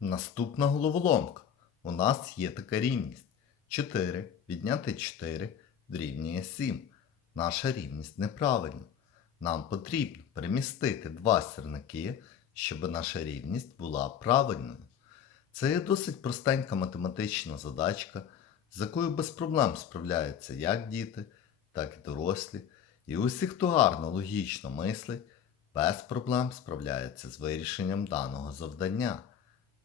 Наступна головоломка. У нас є така рівність. 4 відняти 4 дорівнює 7. Наша рівність неправильна. Нам потрібно перемістити два сірники, щоб наша рівність була правильною. Це є досить простенька математична задачка, з якою без проблем справляються як діти, так і дорослі. І усі, хто гарно логічно мислить, без проблем справляється з вирішенням даного завдання.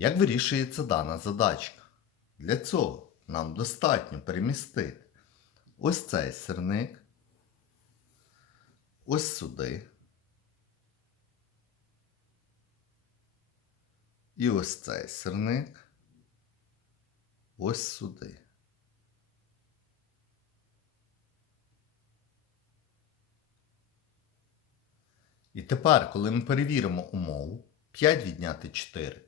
Як вирішується дана задачка? Для цього нам достатньо перемістити ось цей сирник, ось сюди. І ось цей сирник ось сюди. І тепер, коли ми перевіримо умову, 5 відняти 4